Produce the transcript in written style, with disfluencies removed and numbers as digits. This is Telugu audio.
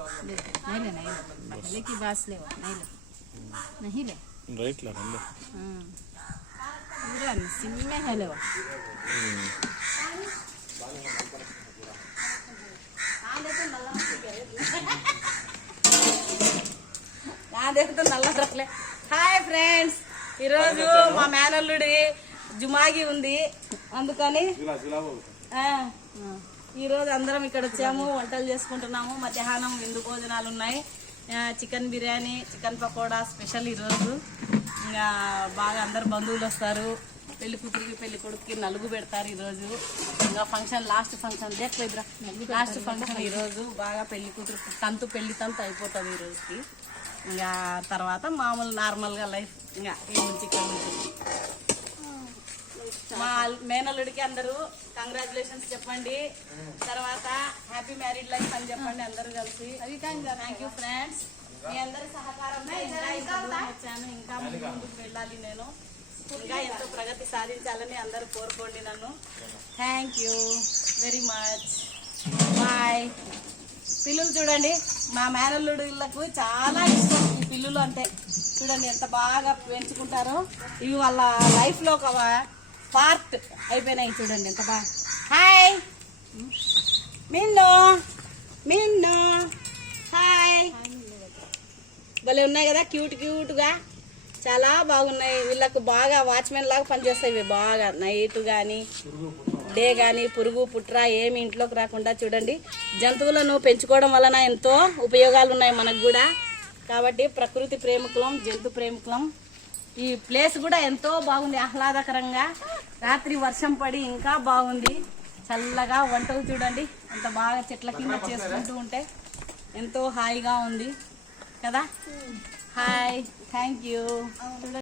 नहीं ले पहले की बात ले नहीं ले राइट ला ले पूरा सिम में है ले హాయ్ ఫ్రెండ్స్, ఈరోజు మా మేనల్లుడి జుమాగి ఉంది, అందుకని ఈరోజు అందరం ఇక్కడ వచ్చాము. వంటలు చేసుకుంటున్నాము. మధ్యాహ్నం విందు భోజనాలు ఉన్నాయి. Chicken biryani, chicken pakoda special ఈరోజు. ఇంకా బాగా అందరు బంధువులు వస్తారు. పెళ్లి కూతురికి పెళ్లి కొడుకుకి నలుగు పెడతారు ఈరోజు. ఇంకా function last function last function ఈరోజు. బాగా పెళ్లి కూతురు పెళ్లి తంతు అయిపోతుంది ఈరోజుకి. ఇంకా తర్వాత మామూలు నార్మల్గా లైఫ్ ఇంకా ఈ నుంచి ఇక్కడ నుంచి. మా మేనల్లుడికి అందరూ కంగ్రాచులేషన్స్ చెప్పండి, తర్వాత హ్యాపీ మ్యారీడ్ లైఫ్ అని చెప్పండి అందరూ కలిసి. థ్యాంక్ యూ ఫ్రెండ్స్, మీ అందరి సహకారంతో వచ్చాను. ఇంకా ముందుకు వెళ్ళాలి, నేను ఇంకా ఎంతో ప్రగతి సాధించాలని అందరూ కోరుకోండి నన్ను. Thank you very much, bye. పిల్లులు చూడండి, మా మేనల్లుడిలకు చాలా ఇష్టం ఈ పిల్లులు అంటే. చూడండి ఎంత బాగా పెంచుకుంటారో. ఇవి వాళ్ళ లైఫ్లో ఒక పార్ట్ అయిపోయినాయి. చూడండి ఎంత బాగా. హాయ్ మిన్ను, మిన్ను హాయ్. భలే ఉన్నాయి కదా, క్యూట్ క్యూట్గా చాలా బాగున్నాయి. వీళ్ళకు బాగా వాచ్మెన్ లాగా పనిచేస్తాయి ఇవి. బాగా నైట్ కానీ డే కానీ పురుగు పుట్ర ఏమి ఇంట్లోకి రాకుండా చూడండి. జంతువులను పెంచుకోవడం వలన ఎంతో ఉపయోగాలు ఉన్నాయి మనకు కూడా. కాబట్టి ప్రకృతి ప్రేమికులం, జంతు ప్రేమికులం. ఈ ప్లేస్ కూడా ఎంతో బాగుంది, ఆహ్లాదకరంగా. రాత్రి వర్షం పడి ఇంకా బాగుంది, చల్లగా. వంటలు చూడండి ఎంత బాగా చెట్ల కింద చేసుకుంటూ ఉంటే ఎంతో హాయిగా ఉంది కదా. Hi, thank you.